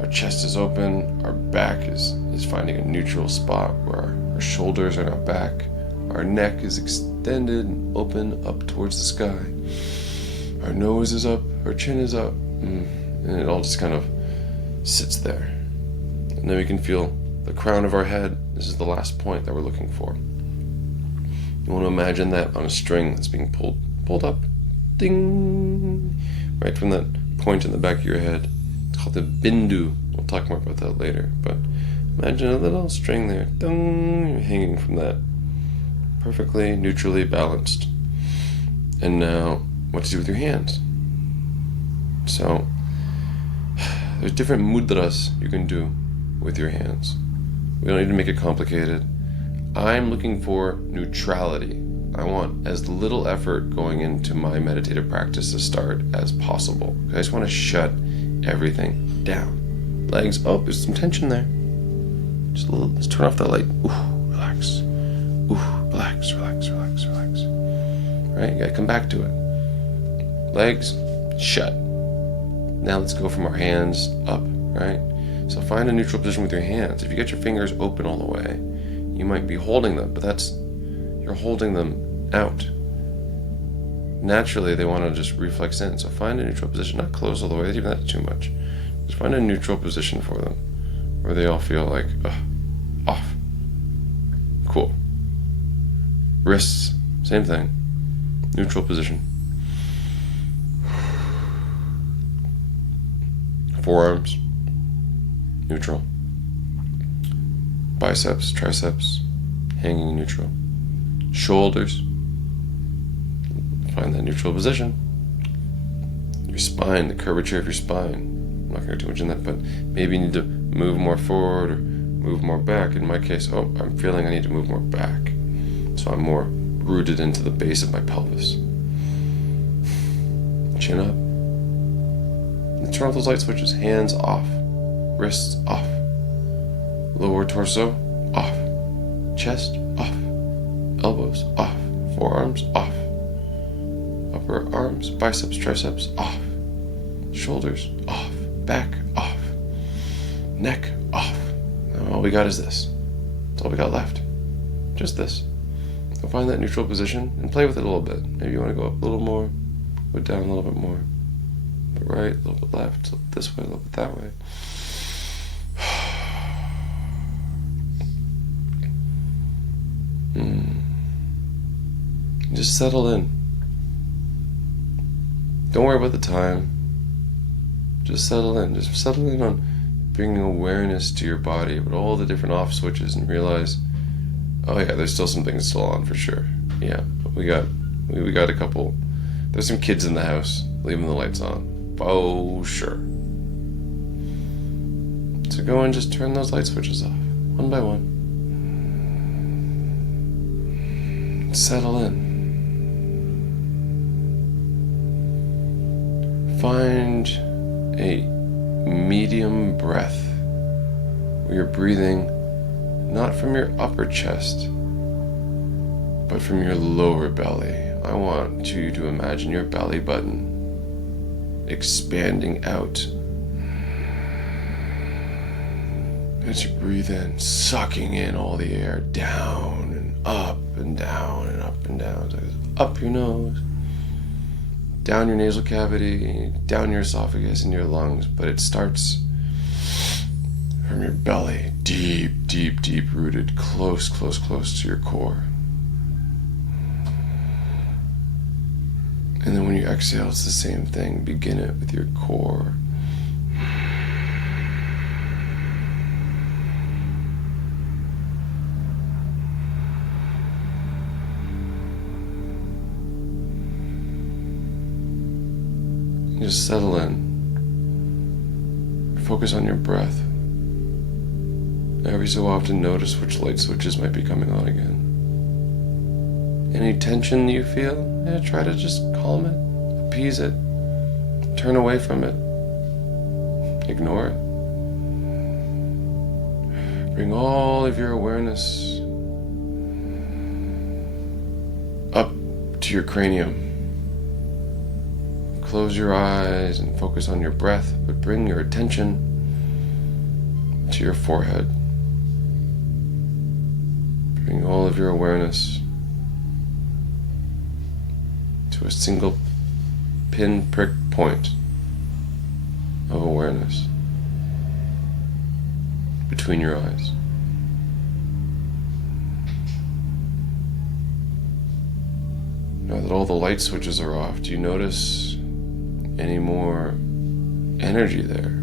Our chest is open. Our back is finding a neutral spot where our shoulders are now back. Our neck is extended and open up towards the sky. Our nose is up. Our chin is up. And it all just kind of sits there. And then we can feel the crown of our head. This is the last point that we're looking for. You want to imagine that on a string that's being pulled up. Ding! Right from that point in the back of your head. It's called the bindu. We'll talk more about that later. But imagine a little string there. Ding! You're hanging from that. Perfectly, neutrally balanced. And now, what to do with your hands? So, there's different mudras you can do with your hands. We don't need to make it complicated. I'm looking for neutrality. I want as little effort going into my meditative practice to start as possible. I just want to shut everything down. Legs, oh, there's some tension there. Just a little, let's turn off that light. Ooh, relax. Ooh, relax. Right, you gotta come back to it. Legs, shut. Now let's go from our hands up, right? So find a neutral position with your hands. If you get your fingers open all the way, you might be holding them, but you're holding them out. Naturally, they want to just reflex in. So find a neutral position, not close all the way, even that's too much. Just find a neutral position for them, where they all feel like, off. Cool. Wrists, same thing. Neutral position. Forearms, neutral. Biceps, triceps, hanging neutral. Shoulders, find that neutral position. Your spine, the curvature of your spine. I'm not going to go too much in that, but maybe you need to move more forward or move more back. In my case, I'm feeling I need to move more back. So I'm more rooted into the base of my pelvis. Chin up. And turn off those light switches. Hands off. Wrists off. Lower torso off. Chest off. Elbows off. Forearms off. Upper arms, biceps, triceps off. Shoulders off. Back off. Neck off. Now all we got is this. That's all we got left. Just this. So find that neutral position and play with it a little bit. Maybe you want to go up a little more, go down a little bit more. A little bit right, a little bit left, a little bit this way, a little bit that way. Just settle in. Don't worry about the time. Just settle in. Just settle in on bringing awareness to your body with all the different off switches and realize, oh yeah, there's still some things still on for sure. Yeah, we got a couple. There's some kids in the house leaving the lights on. Oh sure. So go and just turn those light switches off, one by one. Settle in. Find a medium breath where you're breathing not from your upper chest, but from your lower belly. I want you to imagine your belly button expanding out as you breathe in, sucking in all the air down and up and down and up and down. So up your nose, down your nasal cavity, down your esophagus and your lungs, but it starts from your belly, deep, deep, deep rooted, close, close, close to your core. And then when you exhale, it's the same thing. Begin it with your core. Just settle in. Focus on your breath. Every so often notice which light switches might be coming on again. Any tension you feel, try to just calm it, appease it, turn away from it, ignore it. Bring all of your awareness up to your cranium. Close your eyes and focus on your breath, but bring your attention to your forehead. Bring all of your awareness to a single pin-prick point of awareness between your eyes. Now that all the light switches are off, do you notice any more energy there?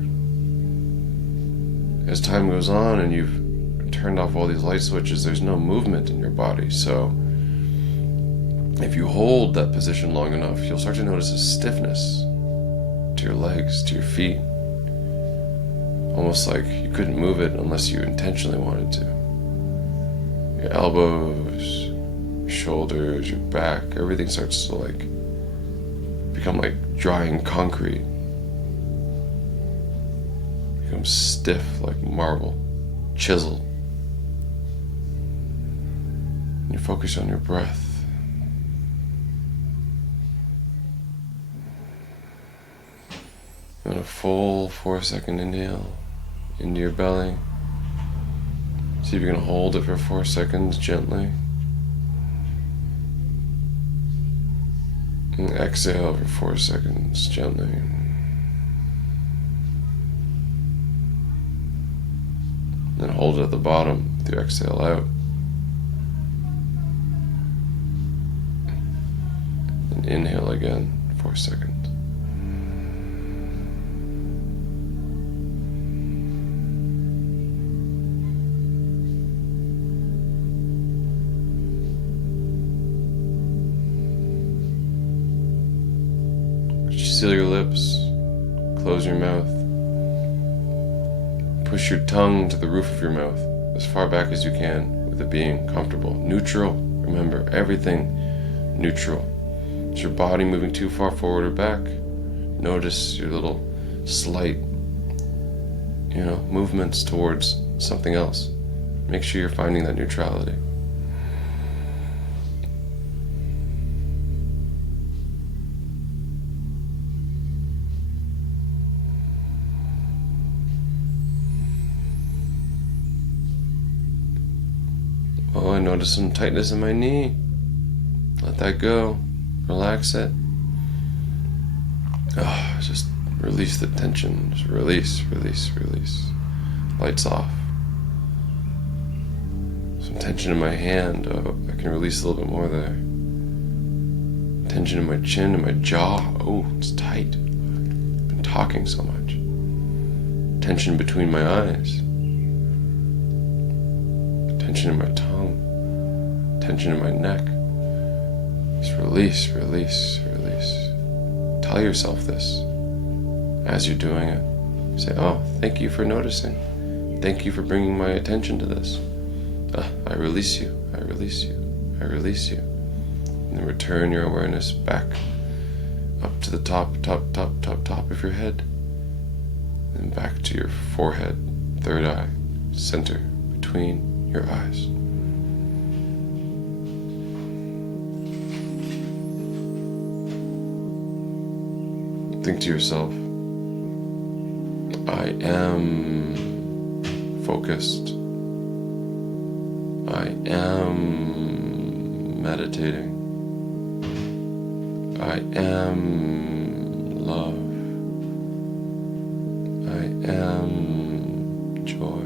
As time goes on and you've turned off all these light switches, there's no movement in your body. So if you hold that position long enough, you'll start to notice a stiffness to your legs, to your feet. Almost like you couldn't move it unless you intentionally wanted to. Your elbows, your shoulders, your back, everything starts to become like drying concrete. Becomes stiff like marble, chisel. And you focus on your breath. And a full 4-second inhale into your belly. See if you can hold it for 4 seconds gently. And exhale for 4 seconds gently. Then hold it at the bottom with your exhale out. And inhale again, 4 seconds. Seal your lips, close your mouth, push your tongue to the roof of your mouth as far back as you can with it being comfortable. Neutral, remember, everything neutral. Is your body moving too far forward or back? Notice your little slight, movements towards something else. Make sure you're finding that neutrality. Oh, I notice some tightness in my knee. Let that go. Relax it. Oh, just release the tension. Just release, release, release. Lights off. Some tension in my hand. Oh, I can release a little bit more there. Tension in my chin and my jaw. Oh, it's tight. I've been talking so much. tension between my eyes, tension in my tongue, tension in my neck. Just release, release, release. Tell yourself this as you're doing it. Say, oh, thank you for noticing. Thank you for bringing my attention to this. I release you, I release you, I release you. And then return your awareness back up to the top of your head. And back to your forehead, third eye, center between your eyes. Think to yourself, I am focused. I am meditating. I am love. I am joy.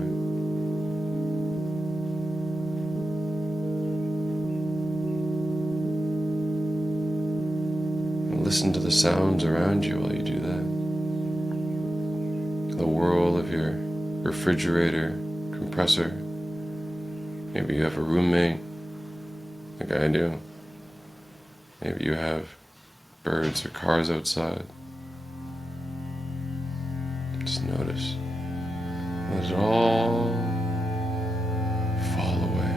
And listen to the sounds around you while you do that. The whirl of your refrigerator, compressor. Maybe you have a roommate, like I do. Maybe you have birds or cars outside. Just notice. Let it all fall away.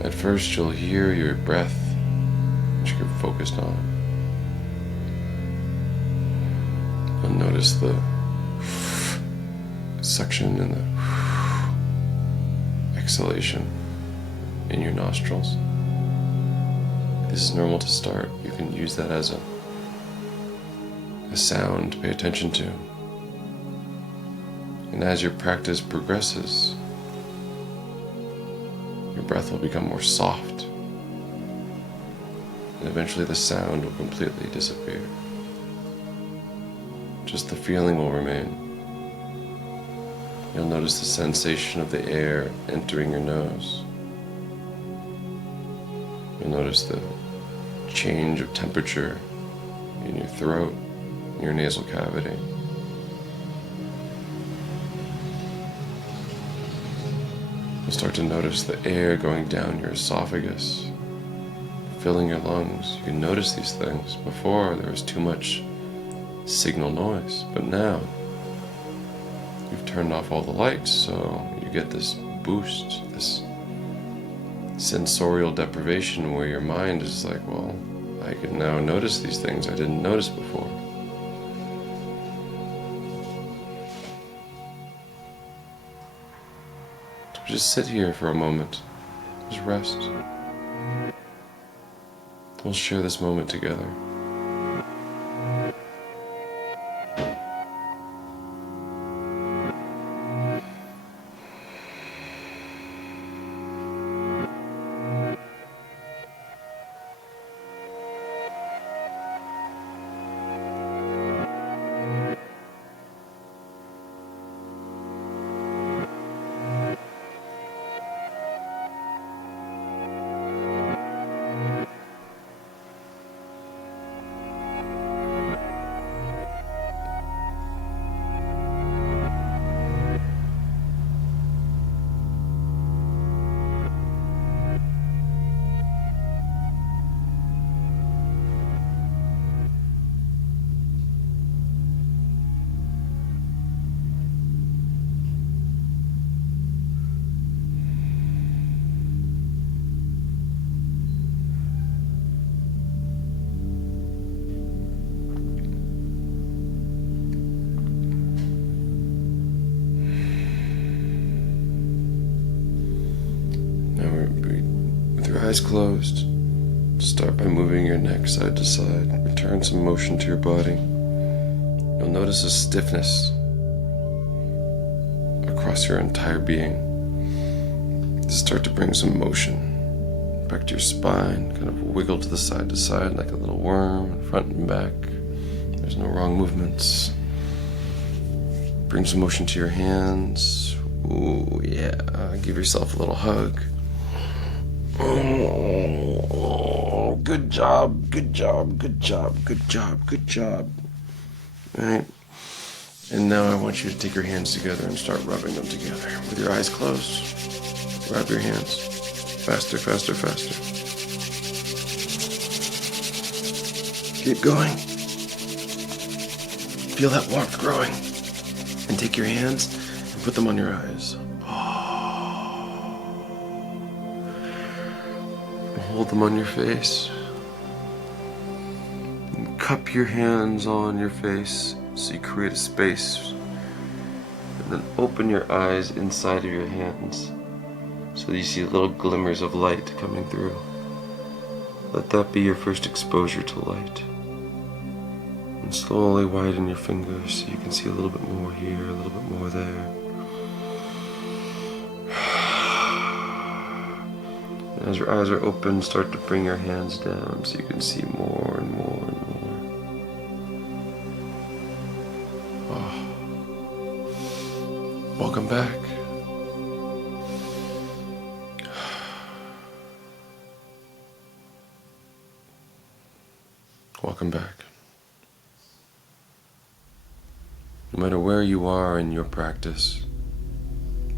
At first you'll hear your breath, which you're focused on. You'll notice the suction and the exhalation in your nostrils. This is normal to start. You can use that as a sound to pay attention to. And as your practice progresses, your breath will become more soft, and eventually the sound will completely disappear. Just the feeling will remain. You'll notice the sensation of the air entering your nose. You'll notice the change of temperature in your throat, in your nasal cavity. You'll start to notice the air going down your esophagus, filling your lungs. You can notice these things. Before, there was too much signal noise, but now you've turned off all the lights, so you get this boost, this sensorial deprivation where your mind is like, well, I can now notice these things I didn't notice before. So just sit here for a moment. Just rest. We'll share this moment together. Eyes closed. Start by moving your neck side to side. Return some motion to your body. You'll notice a stiffness across your entire being. Start to bring some motion back to your spine. Kind of wiggle to side like a little worm, front and back. There's no wrong movements. Bring some motion to your hands. Ooh, yeah. Give yourself a little hug. Oh, good job, good job, good job, good job, good job. All right. And now I want you to take your hands together and start rubbing them together. With your eyes closed, rub your hands. Faster, faster, faster. Keep going. Feel that warmth growing. And take your hands and put them on your eyes. Hold them on your face. And cup your hands on your face so you create a space. And then open your eyes inside of your hands so that you see little glimmers of light coming through. Let that be your first exposure to light. And slowly widen your fingers so you can see a little bit more here, a little bit more there. And as your eyes are open, start to bring your hands down so you can see more and more and more. Oh. Welcome back. Welcome back. No matter where you are in your practice,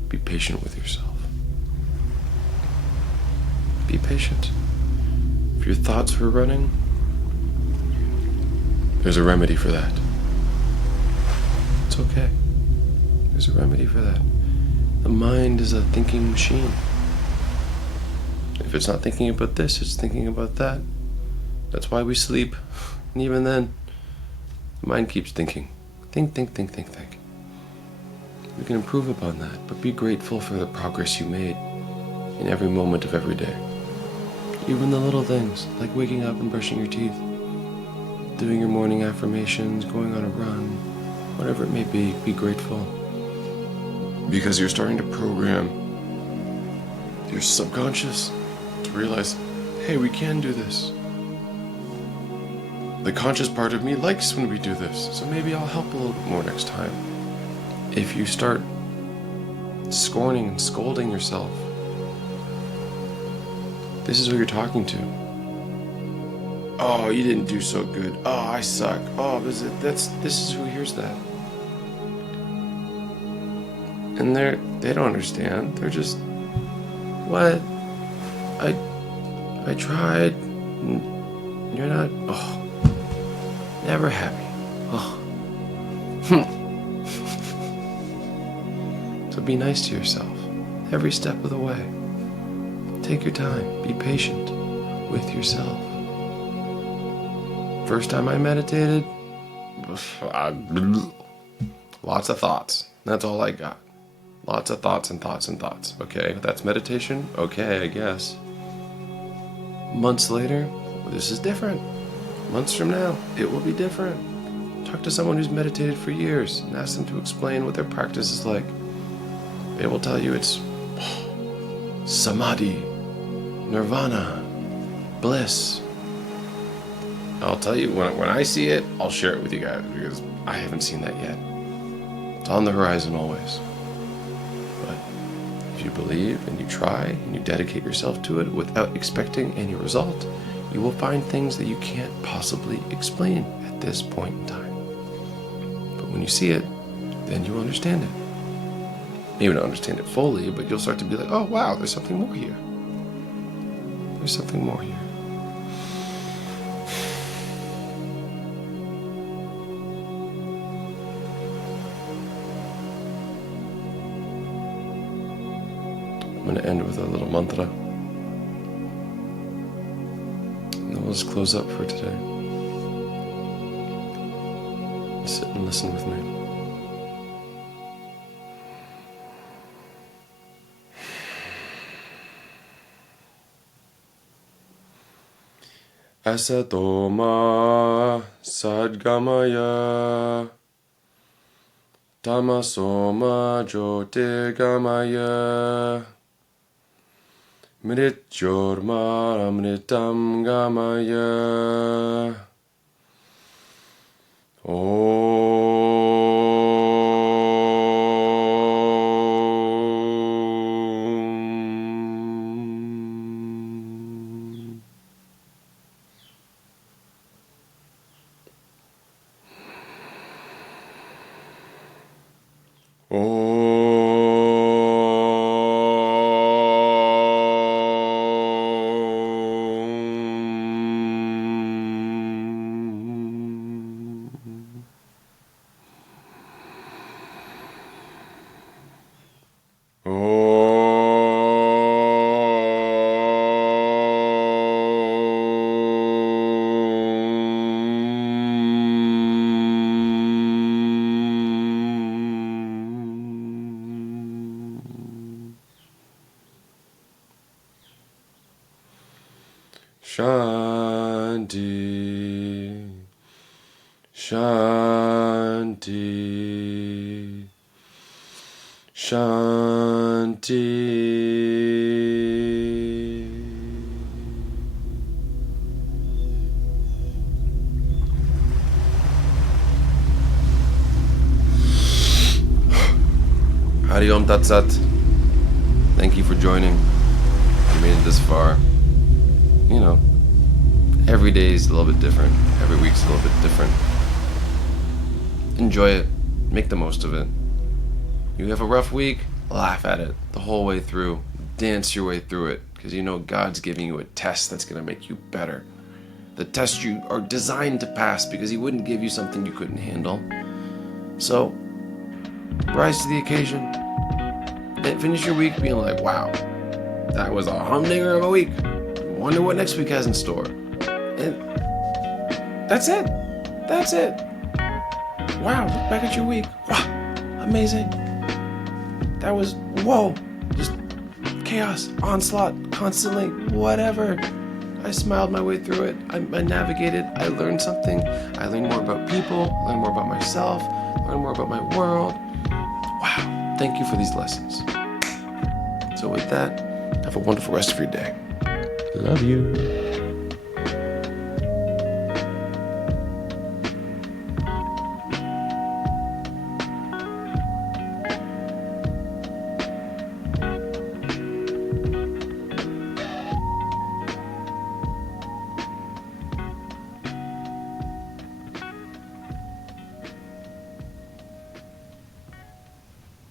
be patient with yourself. Be patient. If your thoughts were running, there's a remedy for that. It's okay. There's a remedy for that. The mind is a thinking machine. If it's not thinking about this, it's thinking about that. That's why we sleep. And even then, the mind keeps thinking. Think, think, think, think, think. We can improve upon that, but be grateful for the progress you made in every moment of every day. Even the little things, like waking up and brushing your teeth, doing your morning affirmations, going on a run, whatever it may be grateful. Because you're starting to program your subconscious to realize, hey, we can do this. The conscious part of me likes when we do this, so maybe I'll help a little bit more next time. If you start scorning and scolding yourself, this is who you're talking to. Oh, you didn't do so good. Oh, I suck. Oh, this is who hears that. And they don't understand. They're just, what? I tried. You're not. Oh. Never happy. Oh. So be nice to yourself every step of the way. Take your time. Be patient with yourself. First time I meditated, lots of thoughts. That's all I got. Lots of thoughts and thoughts and thoughts. Okay, that's meditation? Okay, I guess. Months later, this is different. Months from now, it will be different. Talk to someone who's meditated for years and ask them to explain what their practice is like. They will tell you it's samadhi, nirvana, bliss. I'll tell you, when I see it, I'll share it with you guys because I haven't seen that yet. It's on the horizon always. But if you believe and you try and you dedicate yourself to it without expecting any result, you will find things that you can't possibly explain at this point in time. But when you see it, then you will understand it. Maybe not understand it fully, but you'll start to be like, oh wow, there's something more here. There's something more here. I'm going to end with a little mantra. And then we'll just close up for today. Sit and listen with me. Asatoma sadgamaya tamasoma jyotirgamaya mrityorma amritam gamaya. Om Shanti. Shanti. Shanti. Hari Om Tat Sat. Thank you for joining. You made it this far. You know, every day is a little bit different. Every week's a little bit different. Enjoy it. Make the most of it. You have a rough week, laugh at it the whole way through. Dance your way through it, because you know God's giving you a test that's going to make you better. The test you are designed to pass, because He wouldn't give you something you couldn't handle. So, rise to the occasion. And finish your week being like, wow, that was a humdinger of a week. Wonder what next week has in store. And that's it. That's it. Wow, look back at your week. Wow, amazing. That was, whoa, just chaos, onslaught, constantly, whatever. I smiled my way through it. I navigated. I learned something. I learned more about people, learned more about myself, learned more about my world. Wow, thank you for these lessons. So with that, have a wonderful rest of your day. Love you.